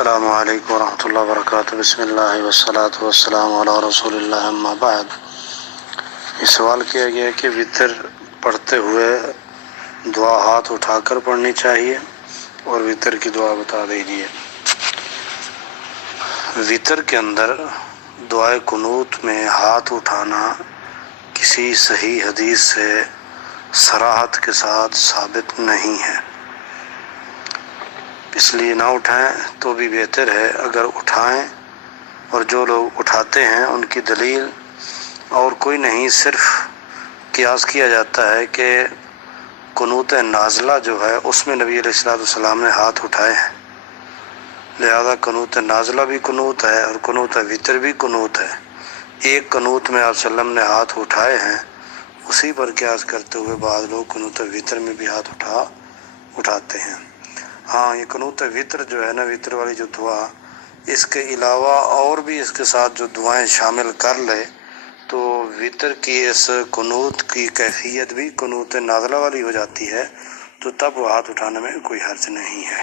السلام علیکم ورحمۃ اللہ وبرکاتہ۔ بسم اللہ والصلاۃ والسلام علی رسول اللہ، اما بعد۔ یہ سوال کیا گیا کہ وتر پڑھتے ہوئے دعا ہاتھ اٹھا کر پڑھنی چاہیے، اور وتر کی دعا بتا دیجیے۔ وتر کے اندر دعائے قنوت میں ہاتھ اٹھانا کسی صحیح حدیث سے صراحت کے ساتھ ثابت نہیں ہے، اس لیے نہ اٹھائیں تو بھی بہتر ہے۔ اگر اٹھائیں اور جو لوگ اٹھاتے ہیں ان کی دلیل اور کوئی نہیں، صرف قیاس کیا جاتا ہے کہ قنوت نازلہ جو ہے اس میں نبی علیہ السلام نے ہاتھ اٹھائے ہیں، لہذا قنوت نازلہ بھی قنوت ہے اور قنوت وتر بھی قنوت ہے۔ ایک قنوت میں آپ صلی اللہ علیہ وسلم نے ہاتھ اٹھائے ہیں، اسی پر قیاس کرتے ہوئے بعض لوگ قنوت وتر میں بھی ہاتھ اٹھاتے ہیں۔ ہاں، یہ قنوت وتر جو ہے نا، وتر والی جو دعا، اس کے علاوہ اور بھی اس کے ساتھ جو دعائیں شامل کر لے تو وتر کی اس قنوت کی کیفیت بھی قنوت نازلہ والی ہو جاتی ہے، تو تب وہ ہاتھ اٹھانے میں کوئی حرج نہیں ہے۔